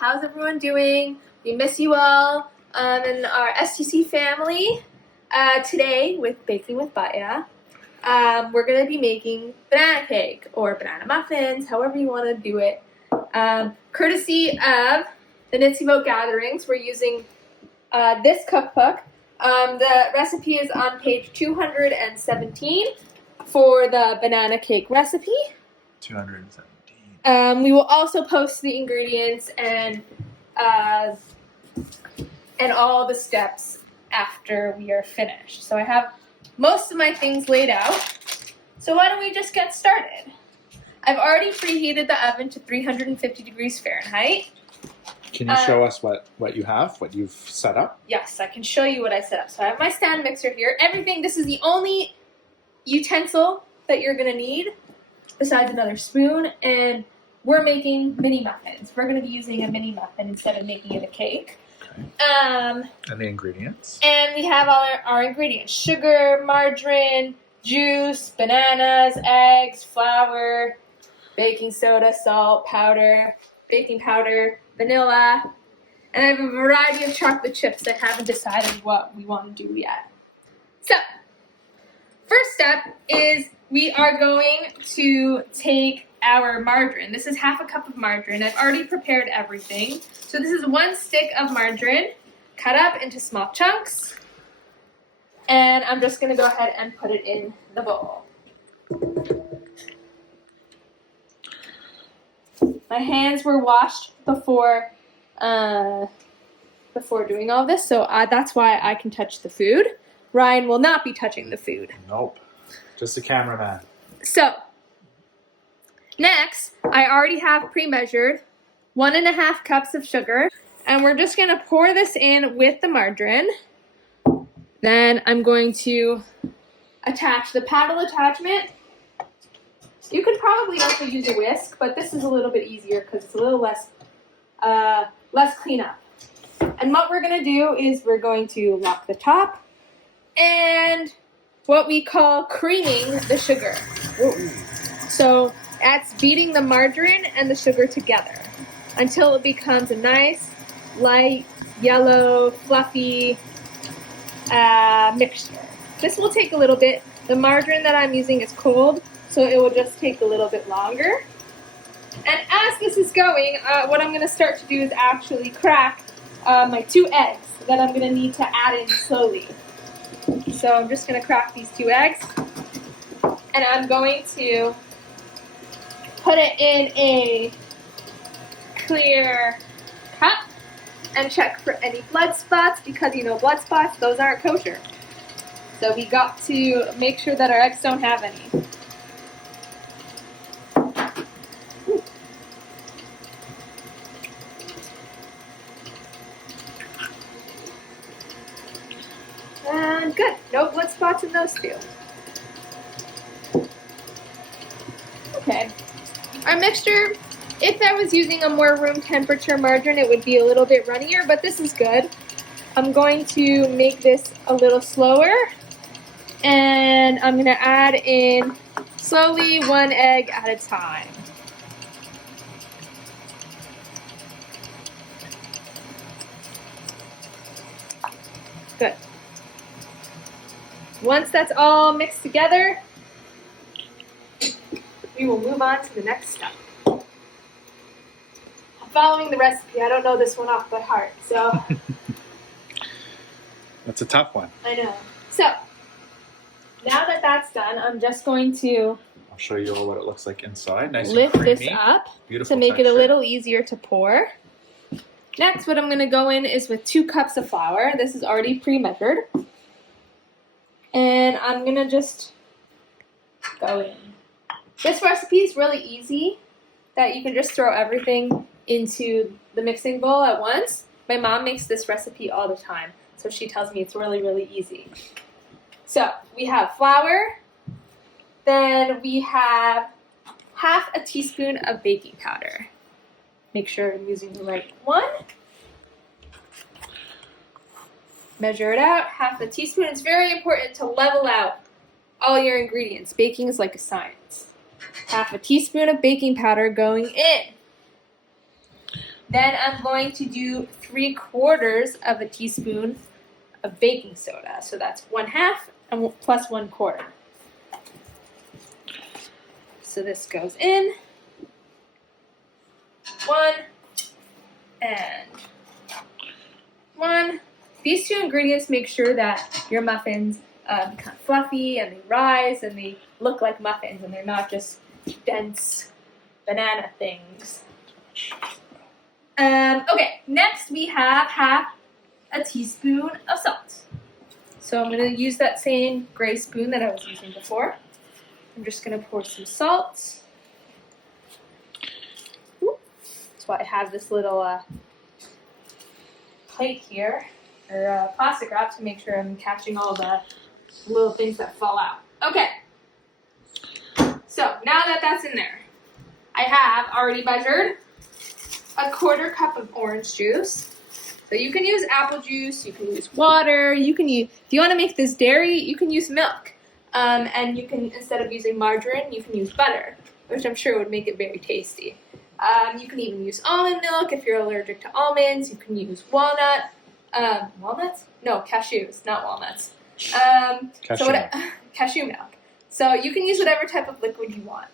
How's everyone doing? We miss you all in our STC family. Today, with Baking with Batya, we're going to be making banana cake or banana muffins, however you want to do it. Courtesy of the Nitsy Vote Gatherings, we're using this cookbook. The recipe is on page 217 for the banana cake recipe. 217. We will also post the ingredients and all the steps after we are finished. So I have most of my things laid out. So why don't we just get started? I've already preheated the oven to 350 degrees Fahrenheit. Can you show us what you have, what you've set up? Yes, I can show you what I set up. So I have my stand mixer here. This is the only utensil that you're going to need besides another spoon, and we're making mini muffins. We're going to be using a mini muffin instead of making it a cake. Okay. And the ingredients? And we have all our ingredients: sugar, margarine, juice, bananas, eggs, flour, baking soda, salt, powder, baking powder, vanilla, and I have a variety of chocolate chips. I haven't decided what we want to do yet. So, first step is we are going to take our margarine. This is half a cup of margarine. I've already prepared everything. So this is 1 stick of margarine cut up into small chunks. And I'm just going to go ahead and put it in the bowl. My hands were washed before doing all this, so that's why I can touch the food. Ryan will not be touching the food. Nope. Just the cameraman. So, next, I already have pre-measured 1.5 cups of sugar, and we're just going to pour this in with the margarine. Then I'm going to attach the paddle attachment. You could probably also use a whisk, but this is a little bit easier because it's a little less cleanup. And what we're going to do is we're going to lock the top and what we call creaming the sugar. Ooh. So that's beating the margarine and the sugar together until it becomes a nice, light, yellow, fluffy mixture. This will take a little bit. The margarine that I'm using is cold, so it will just take a little bit longer. And as this is going, what I'm going to start to do is actually crack my 2 eggs that I'm going to need to add in slowly. So I'm just going to crack these 2 eggs, and I'm going to put it in a clear cup and check for any blood spots, because blood spots, those aren't kosher. So we got to make sure that our eggs don't have any. And good. No blood spots in those 2. Okay. Our mixture, if I was using a more room temperature margarine, it would be a little bit runnier, but this is good. I'm going to make this a little slower, and I'm going to add in slowly 1 egg at a time. Good. Once that's all mixed together, we will move on to the next step. I'm following the recipe. I don't know this one off by heart, so. That's a tough one. I know. So, now that that's done, I'm just going to I'll show you all what it looks like inside. Nice lift and creamy. this up Beautiful to make texture. it a little easier to pour. Next, what I'm going to go in is with 2 cups of flour. This is already pre-measured. And I'm going to just go in. This recipe is really easy, that you can just throw everything into the mixing bowl at once. My mom makes this recipe all the time, so she tells me it's really, really easy. So we have flour, then we have 1/2 teaspoon of baking powder. Make sure I'm using the right one. Measure it out, 1/2 teaspoon. It's very important to level out all your ingredients. Baking is like a science. 1/2 teaspoon of baking powder going in. Then I'm going to do 3/4 of a teaspoon of baking soda. So that's 1/2 and plus 1/4. So this goes in. 1 and 1. These two ingredients make sure that your muffins become fluffy and they rise and they look like muffins and they're not just dense banana things. Okay, next we have 1/2 a teaspoon of salt. So I'm going to use that same gray spoon that I was using before. I'm just going to pour some salt. That's why I have this little plate here, or plastic wrap, to make sure I'm catching all the little things that fall out. Okay, so now that that's in there, I have already measured 1/4 cup of orange juice. So you can use apple juice, you can use water, you can use, if you want to make this dairy, you can use milk. And you can, instead of using margarine, you can use butter, which I'm sure would make it very tasty. You can even use almond milk if you're allergic to almonds. You can use walnuts? No, cashews, not walnuts. Cashew milk. So you can use whatever type of liquid you want.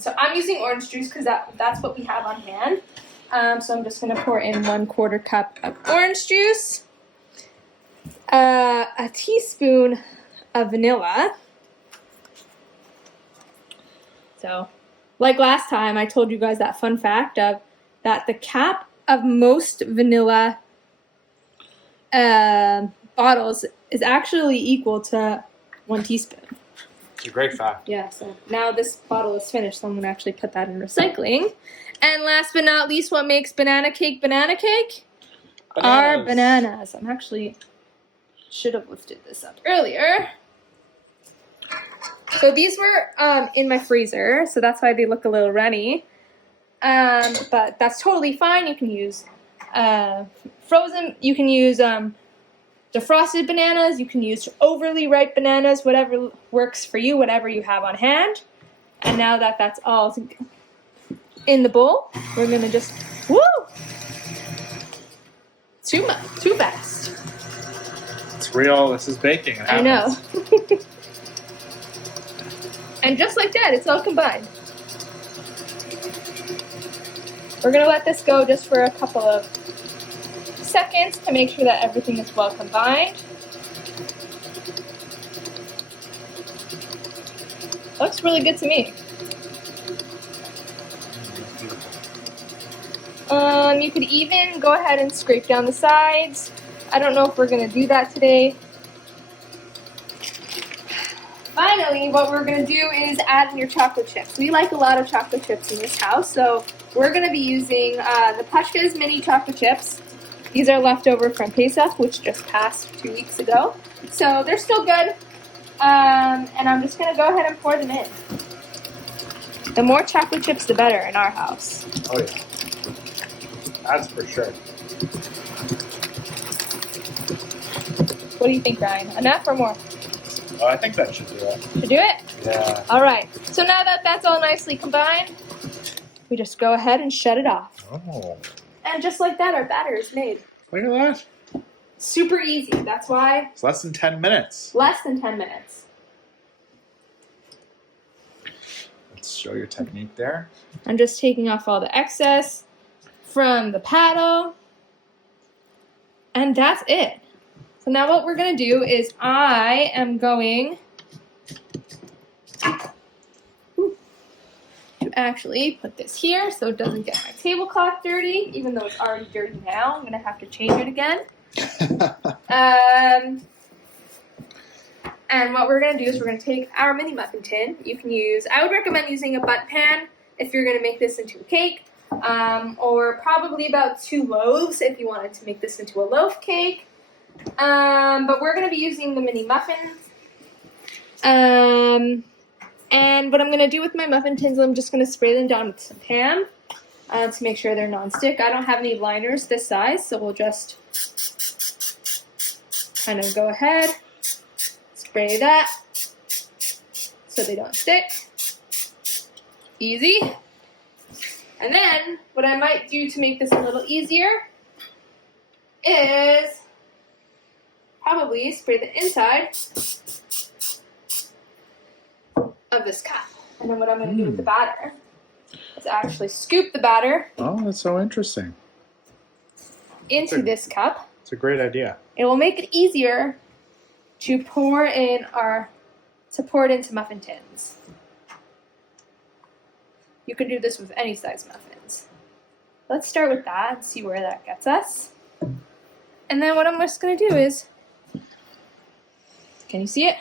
So I'm using orange juice because that's what we have on hand. So I'm just going to pour in 1/4 cup of orange juice, a teaspoon of vanilla. So, like last time, I told you guys that fun fact of that the cap of most vanilla bottles is actually equal to 1 teaspoon. It's a great fact. Yeah, so now this bottle is finished, so I'm going to actually put that in recycling. And last but not least, what makes banana cake banana cake? Bananas. Are bananas. I'm actually, should have lifted this up earlier. So these were in my freezer, so that's why they look a little runny. But that's totally fine. You can use frozen, you can use defrosted bananas, you can use overly ripe bananas, whatever works for you, whatever you have on hand. And now that that's all in the bowl, we're gonna just, woo! Too fast. It's real. This is baking. It I know. happens. And just like that, it's all combined. We're gonna let this go just for a couple of seconds to make sure that everything is well combined. Looks really good to me. You could even go ahead and scrape down the sides. I don't know if we're gonna do that today. Finally, what we're gonna do is add in your chocolate chips. We like a lot of chocolate chips in this house, so we're gonna be using the Pashka's mini chocolate chips. These are leftover from Pesach, which just passed 2 weeks ago. So they're still good. And I'm just gonna go ahead and pour them in. The more chocolate chips, the better in our house. Oh yeah. That's for sure. What do you think, Ryan? Enough or more? Oh, I think that should do it. To do it? Yeah. All right. So now that that's all nicely combined, we just go ahead and shut it off. Oh. And just like that, our batter is made. Look at that. Super easy. That's why It's less than 10 minutes. less than 10 minutes. Let's show your technique there. I'm just taking off all the excess from the paddle. And that's it. So now what we're going to do is I am going to actually put this here so it doesn't get my tablecloth dirty, even though it's already dirty now. I'm going to have to change it again. And what we're going to do is we're going to take our mini muffin tin. You can use, I would recommend using a bundt pan if you're going to make this into a cake, or probably about 2 loaves if you wanted to make this into a loaf cake. But we're going to be using the mini muffins. And what I'm going to do with my muffin tins, I'm just going to spray them down with some Pam to make sure they're non-stick. I don't have any liners this size, so we'll just kind of go ahead, spray that so they don't stick. Easy. And then, what I might do to make this a little easier is probably spray the inside of this cup. And then what I'm going to do with the batter is actually scoop the batter Oh, that's so interesting. into this cup. It's a great idea. It will make it easier to pour it into muffin tins. You could do this with any size muffins. Let's start with that and see where that gets us. And then what I'm just going to do is, can you see it?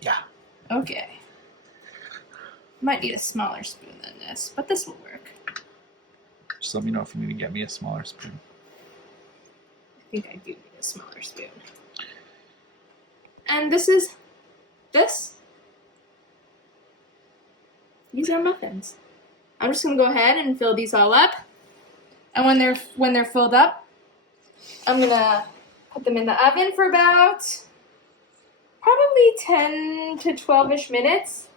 Yeah. Okay. Might need a smaller spoon than this, but this will work. Just let me know if you need to get me a smaller spoon. I think I do need a smaller spoon. And these are muffins. I'm just gonna go ahead and fill these all up. And when they're filled up, I'm gonna put them in the oven for about probably 10 to 12-ish minutes.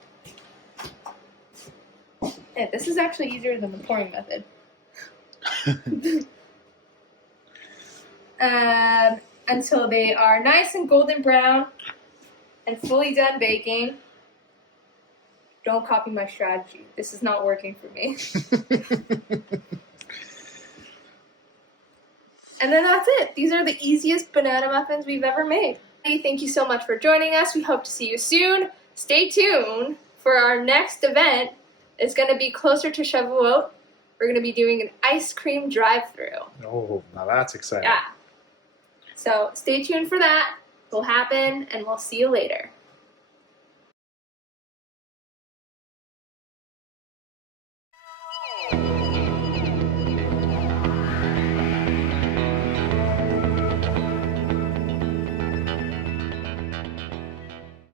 Yeah, this is actually easier than the pouring method. Until they are nice and golden brown and fully done baking. Don't copy my strategy. This is not working for me. And then that's it. These are the easiest banana muffins we've ever made. Thank you so much for joining us. We hope to see you soon. Stay tuned for our next event. It's going to be closer to Shavuot. We're going to be doing an ice cream drive-thru. Oh, now that's exciting. Yeah. So stay tuned for that. It will happen, and we'll see you later.